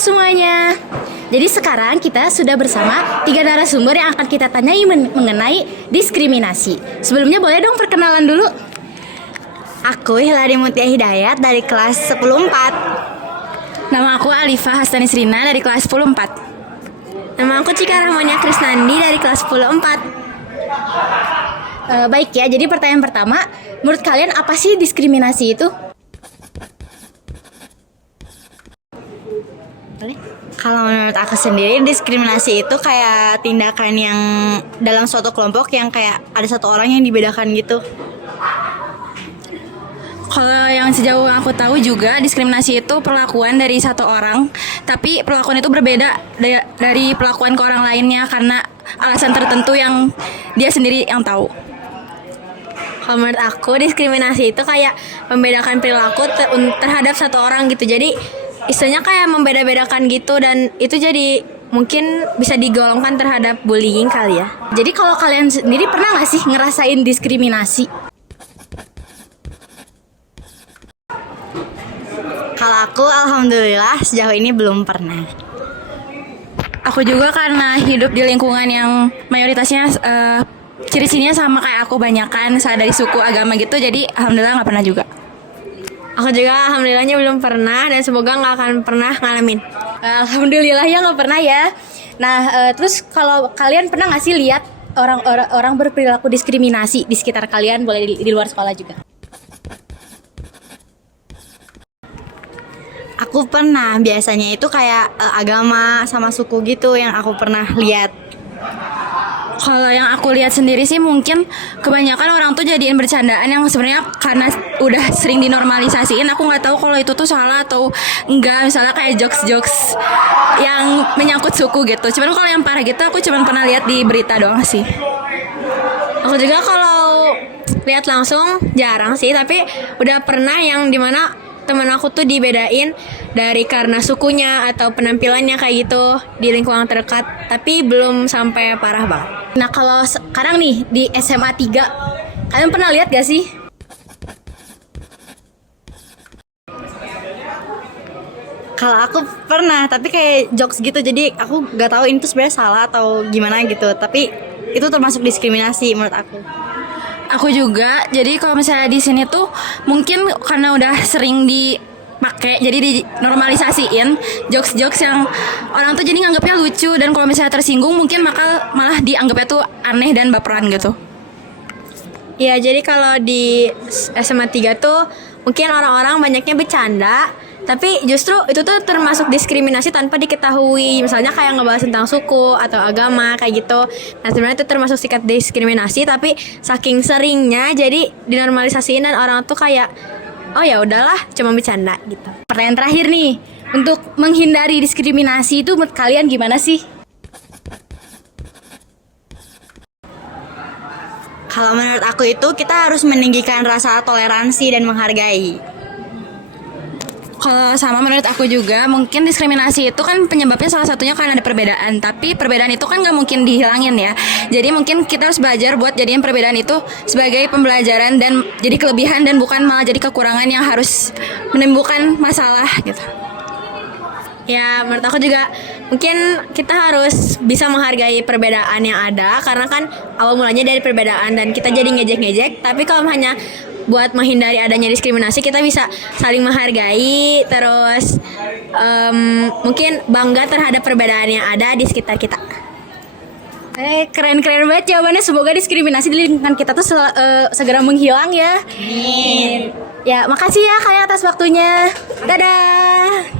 semuanya. Jadi sekarang kita sudah bersama 3 narasumber yang akan kita tanyai mengenai diskriminasi. Sebelumnya boleh dong perkenalan dulu. Aku Hilary Mutia Hidayat dari kelas 10-4. Nama aku Alifah Hastani Srina dari kelas 10-4. Nama aku Cika Rahmania Krisnandi dari kelas 10-4. Baik ya, jadi pertanyaan pertama, menurut kalian apa sih diskriminasi itu? Kalau menurut aku sendiri, diskriminasi itu kayak tindakan yang dalam suatu kelompok yang kayak ada satu orang yang dibedakan gitu. Kalau yang sejauh yang aku tahu juga diskriminasi itu perlakuan dari satu orang, tapi perlakuan itu berbeda dari perlakuan ke orang lainnya karena alasan tertentu yang dia sendiri yang tahu. Kalau menurut aku, diskriminasi itu kayak membedakan perilaku terhadap satu orang gitu. Jadi istilahnya kayak membeda-bedakan gitu, dan itu jadi mungkin bisa digolongkan terhadap bullying kali ya. Jadi kalau kalian sendiri pernah nggak sih ngerasain diskriminasi? Kalau aku alhamdulillah sejauh ini belum pernah. Aku juga karena hidup di lingkungan yang mayoritasnya ciri-cirinya sama kayak aku, banyakan misalnya dari suku agama gitu, jadi alhamdulillah nggak pernah juga. Aku juga alhamdulillahnya belum pernah, dan semoga nggak akan pernah ngalamin. Alhamdulillah ya nggak pernah ya. Nah, terus kalau kalian pernah nggak sih lihat orang berperilaku diskriminasi di sekitar kalian, boleh di luar sekolah juga? Aku pernah, biasanya itu kayak agama sama suku gitu yang aku pernah lihat. Kalau yang aku lihat sendiri sih mungkin kebanyakan orang tuh jadiin bercandaan yang sebenarnya karena udah sering dinormalisasiin. Aku nggak tahu kalau itu tuh salah atau enggak. Misalnya kayak jokes-jokes yang menyangkut suku gitu. Cuman kalau yang parah gitu aku cuma pernah lihat di berita doang sih. Aku juga kalau lihat langsung jarang sih, tapi udah pernah yang dimana teman aku tuh dibedain dari karena sukunya atau penampilannya kayak gitu di lingkungan terdekat, tapi belum sampai parah banget. Nah, kalau sekarang nih di SMA 3, kalian pernah lihat gak sih? Kalau aku pernah, tapi kayak jokes gitu, jadi aku nggak tahu ini tuh sebenarnya salah atau gimana gitu, tapi itu termasuk diskriminasi menurut aku. Aku juga. Jadi kalau misalnya di sini tuh mungkin karena udah sering dipakai, jadi dinormalisasiin jokes-jokes yang orang tuh jadi nganggapnya lucu, dan kalau misalnya tersinggung mungkin malah dianggapnya tuh aneh dan baperan gitu. Ya, jadi kalau di SMA 3 tuh mungkin orang-orang banyaknya bercanda, tapi justru itu tuh termasuk diskriminasi tanpa diketahui. Misalnya kayak ngebahas tentang suku atau agama kayak gitu. Nah, sebenarnya itu termasuk sikap diskriminasi, tapi saking seringnya jadi dinormalisasiin dan orang tuh kayak oh ya udahlah, cuma bercanda gitu. Pertanyaan terakhir nih, untuk menghindari diskriminasi itu menurut kalian gimana sih? Kalau menurut aku itu kita harus meninggikan rasa toleransi dan menghargai. Kalau sama menurut aku juga, mungkin diskriminasi itu kan penyebabnya salah satunya karena ada perbedaan. Tapi perbedaan itu kan gak mungkin dihilangin ya. Jadi mungkin kita harus belajar buat jadiin perbedaan itu sebagai pembelajaran dan jadi kelebihan, dan bukan malah jadi kekurangan yang harus menimbulkan masalah gitu. Ya, menurut aku juga mungkin kita harus bisa menghargai perbedaan yang ada, karena kan awal mulanya dari perbedaan dan kita jadi ngejek-ngejek. Tapi kalau hanya buat menghindari adanya diskriminasi, kita bisa saling menghargai, terus mungkin bangga terhadap perbedaan yang ada di sekitar kita. Keren-keren banget jawabannya. Semoga diskriminasi di lingkungan kita tuh segera menghilang ya. Amin. Ya, makasih ya kalian atas waktunya. Dadah.